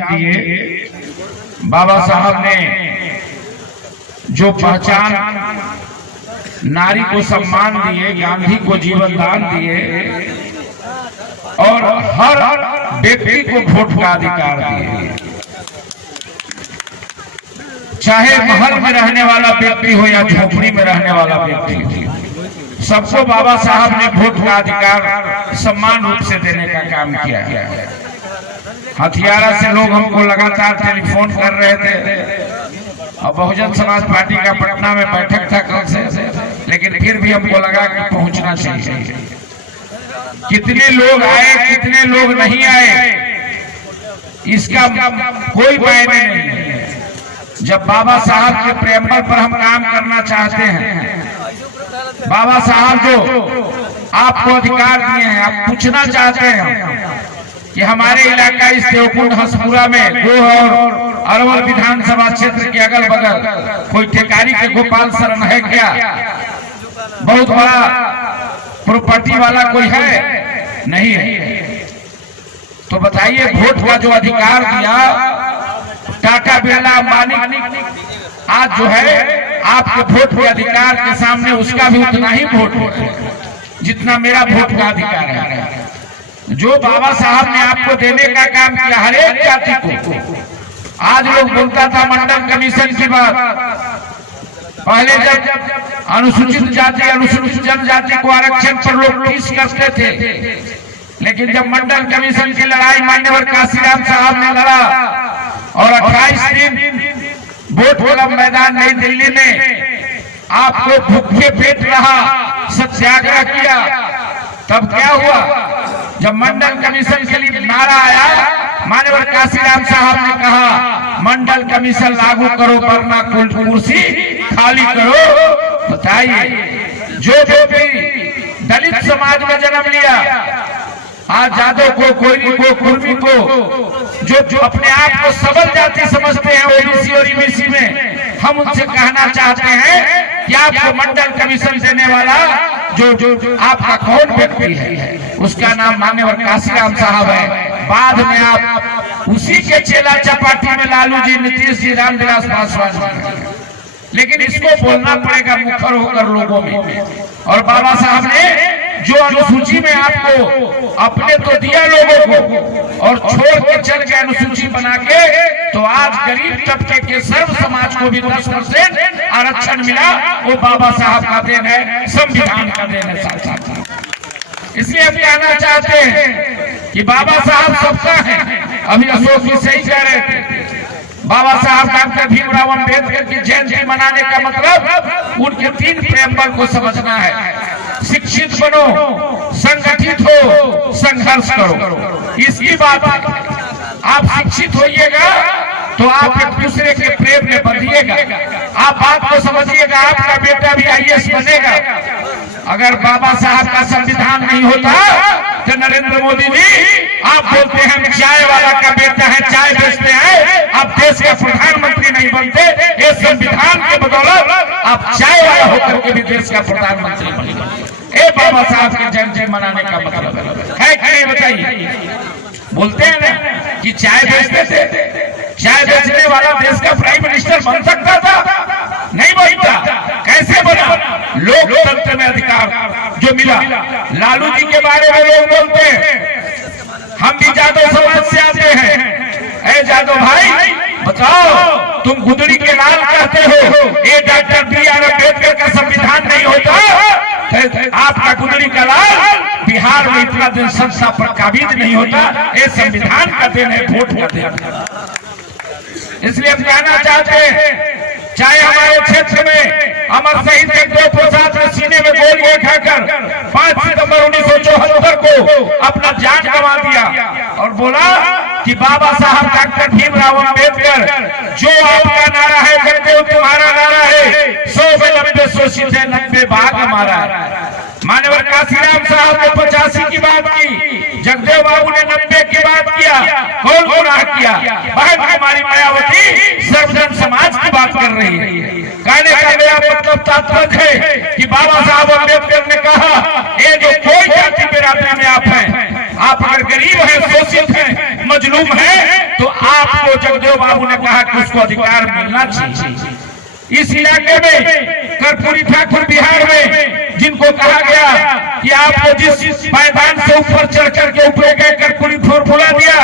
दिए, बाबा साहब ने जो पहचान, नारी को सम्मान दिए, गांधी को जीवन दान दिए और हर व्यक्ति को वोट का अधिकार दिए, चाहे महल में रहने वाला व्यक्ति हो या झोपड़ी में रहने वाला व्यक्ति हो, सबको बाबा साहब ने वोट का अधिकार समान रूप से देने का काम किया है। हथियारा से लोग हमको लगातार टेलीफोन कर रहे थे और बहुजन समाज पार्टी का पटना में बैठक था कल से, लेकिन फिर भी हमको लगा कि पहुंचना चाहिए। कितने लोग आए कितने लोग नहीं आए इसका कोई मायने नहीं है। जब बाबा साहब के प्रेमबल पर हम काम करना चाहते हैं, बाबा साहब जो आपको अधिकार दिए हैं, आप पूछना चाहते हैं कि हमारे इलाका इस देवकुंड हंसपुरा में गोह और अरवल विधानसभा क्षेत्र के अगल बगल कोई टेकारी के गोपाल शरण है क्या, बहुत बड़ा प्रॉपर्टी वाला कोई है? नहीं है। तो बताइए, वोट का जो अधिकार दिया टाटा बिरला अंबानी आज जो है आपके वोट के अधिकार के सामने उसका भी उतना ही वोट है जितना मेरा वोट का अधिकार है। जो बाबा साहब ने आपको देने का काम किया हर एक जाति को। आज लोग बोलता था मंडल कमीशन की बात, पहले जब अनुसूचित जाति अनुसूचित जनजाति को आरक्षण पर लोग टीस करते थे, लेकिन जब मंडल कमीशन की लड़ाई मान्यवर काशीराम साहब ने लड़ा और 28 दिन वोट क्लब मैदान नई दिल्ली में आपको भूखे पेट रहा, सत्याग्रह किया, तब क्या हुआ? जब मंडल कमीशन के लिए नारा आया, मान्यवर काशीराम साहब ने कहा मंडल कमीशन लागू करो वरना कुर्सी खाली करो। बताइए, जो भी दलित समाज में जन्म लिया, आज जादव को, कोयली को, कुर्मी को, जो अपने आप को सबल जाति समझते हैं ओबीसी और ईबीसी में, हम उनसे कहना चाहते हैं कि आपको मंडल कमीशन देने वाला जो आपका कौन व्यक्ति है, उसका नाम मान्यवर काशीराम साहब है। बाद में आप उसी के चेला चपाटी में लालू जी, नीतीश जी, रामविलास पासवान, लेकिन इसको बोलना पड़ेगा मुखर होकर लोगों में। और बाबा साहब ने जो अनुसूची में आपको अपने तो दिया लोगों को और छोड़ के चल के अनुसूची बना के, तो आज गरीब तबके के सर्व समाज को भी 10% आरक्षण मिला, वो बाबा साहब का देन है, संविधान का देन है साथ साथ। इसलिए हम कहना चाहते हैं कि बाबा साहब सबका है। अभी अशोक जी सही कह रहे थे, बाबा साहब डॉक्टर भीमराव अम्बेडकर की जयंती मनाने का मतलब उनके 3 प्रेमबल को समझना है। शिक्षित बनो, संगठित हो, संघर्ष करो, इसकी बात है। आप शिक्षित होइएगा तो आप एक दूसरे के प्रेम में बंधिएगा, आप बात को समझिएगा, आपका बेटा भी आईएएस बनेगा। अगर बाबा साहब का संविधान नहीं होता तो नरेंद्र मोदी जी, आप बोलते हैं चाय वाला का बेटा है, चाय बेचते हैं, आप देश के प्रधानमंत्री नहीं बनते। ये संविधान के बदौलत आप चाय वाला होकर के भी देश का प्रधानमंत्री बने। ये बाबा साहब की जयंती मनाने का मतलब है कि नहीं? बताइए। बोलते हैं ना कि चाय बेचते थे, चाय बेचने वाला देश का प्राइम मिनिस्टर बन सकता था? नहीं बनता। कैसे बना? लोकतंत्र में अधिकार जो मिला। लालू जी के बारे में लोग बोलते हैं, हम भी जादव समाज से आते हैं। ए जादव भाई बताओ, तुम गुदड़ी के लाल कहते हो, ये डॉक्टर BR अम्बेडकर का संविधान नहीं होता तो आपका गुदड़ी का लाल बिहार में इतना दिन संसद पर काबिज नहीं होता। ये संविधान का देन है, वोट का देन है। इसलिए हम कहना चाहते हैं, चाहे हमारे क्षेत्र में अमर शहीद जगदेव प्रसाद ने सीने में गोलियां खाकर 5 सितंबर 1974 को अपना जान गंवा दिया और बोला कि बाबा साहब डॉक्टर भीमराव अम्बेडकर, जो आपका नारा है जगदेव तुम्हारा नारा है, 100 में 90 शोषित है, 90 भाग हमारा है। मान्यवर काशीराम साहब ने 85 की बात की, जगदेव बाबू ने 90 की बात किया। कौन गुनाह किया? बहन हमारी मायावती सर्वजन समाज की बात कर रही है। कहने का मेरा मतलब तात्पर्य है कि बाबा साहब अम्बेडकर ने कहा, ये जो कोई जाति बिरादरी में आप हैं, आप अगर गरीब हैं, शोषित हैं, मजलूम हैं, तो आप को उसको अधिकार मिलना चाहिए। इस इलाके में कर्पूरी ठाकुर बिहार में जिनको कहा गया कि आपको जिस पायदान से ऊपर चढ़ करके ऊपर गए कर्पूरी फॉर्मूला दिया,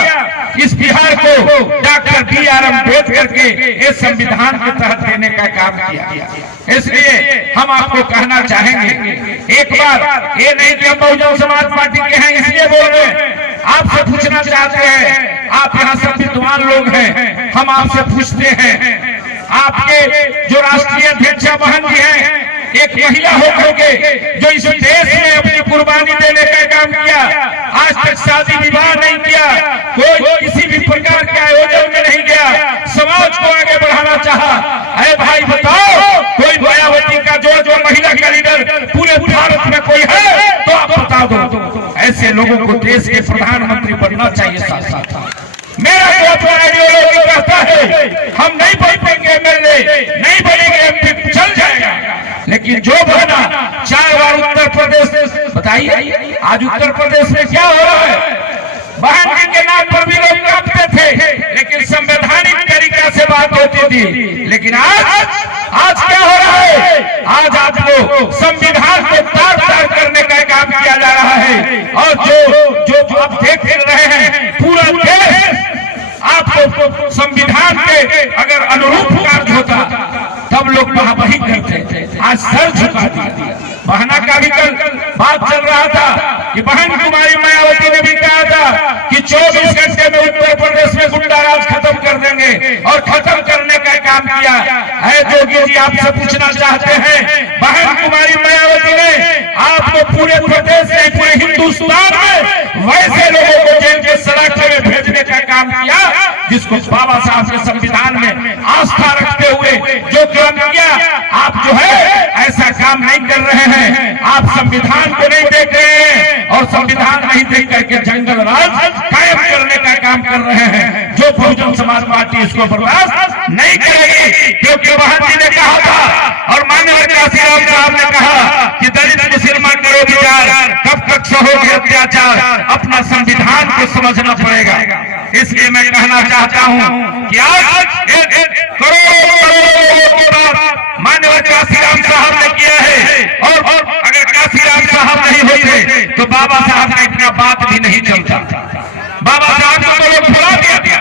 इस बिहार को डॉक्टर B.R. अम्बेडकर के इस संविधान के तहत देने का काम किया। इसलिए हम आपको कहना चाहेंगे, एक बार ये नहीं कि हम बहुजन समाज पार्टी के हैं इसलिए बोल रहे हैं, आपसे पूछना चाहते हैं, आप यहाँ सब विद्वान लोग हैं, हम आपसे पूछते हैं, आपके जो राष्ट्रीय अध्यक्ष बहन जी हैं, एक महिला होकर के जो इस देश में अपनी कुर्बानी देने का काम किया, आज तक शादी विवाह नहीं किया, कोई किसी भी प्रकार के आयोजन में नहीं गया, समाज को आगे बढ़ाना चाहा। अरे भाई बताओ, कोई मायावती का जो महिला का लीडर पूरे भारत में कोई है तो आप बता दो। ऐसे लोगों को देश के प्रधानमंत्री बनना चाहिए। साथ साथ मेरा तो अपना आइडियोलॉजी कहता है, हम नहीं बन पाएंगे MLA, नहीं बनेंगे MP, चल जाएगा, लेकिन जो बना 4 बार उत्तर प्रदेश, बताइए आज उत्तर प्रदेश में क्या हो रहा है? बहन जी के नाम पर भी लोग कांपते थे, लेकिन संवैधानिक तरीका से बात होती थी। लेकिन आज क्या हो रहा है? आज आपको संविधान को तार-तार करने का काम किया जा रहा है, और जो आप देख रहे हैं पूरा देश आपको संविधान के अगर अनुरूप कार्य होता तब लोग वाहवाही करते, आज सर झुका दिया। बहना का भी कल बात चल रहा था कि बहन कुमारी मायावती ने भी कहा था कि 24 घंटे में उत्तर प्रदेश में गुंडा राज खत्म कर देंगे, और खत्म करने का काम किया है। जोगी जी आपसे पूछना चाहते हैं, बहन कुमारी मायावती ने आपको पूरे प्रदेश से पूरे हिंदुस्तान में वैसे लोगों को जेल के सलाखे में भेजने का काम किया जिसको बाबा साहब के संविधान में आस्था रखते हुए जो काम किया। आप जो है ऐसा काम नहीं कर रहे हैं, आप संविधान को नहीं देख रहे हैं, और संविधान नहीं देख करके जंगल राज कायम करने का काम कर रहे हैं, जो बहुजन समाज पार्टी इसको बर्दाश्त नहीं करेगी। क्योंकि बहन जी ने कहा था और माननीय काशीराम साहब ने कहा कि दलित मुसलमान करो विचार, कब तक सहोगे अत्याचार, अपना संविधान को समझना पड़ेगा। इसलिए मैं कहना चाहता हूं कि आज माननीय काशीराम साहब ने किया है, और अगर काशीराम साहब नहीं होते तो बाबा साहब का इतना बात भी नहीं चलता। बाबा साहब को तो लोग भुला दिया।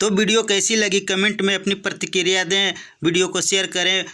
तो वीडियो कैसी लगी कमेंट में अपनी प्रतिक्रिया दें, वीडियो को शेयर करें।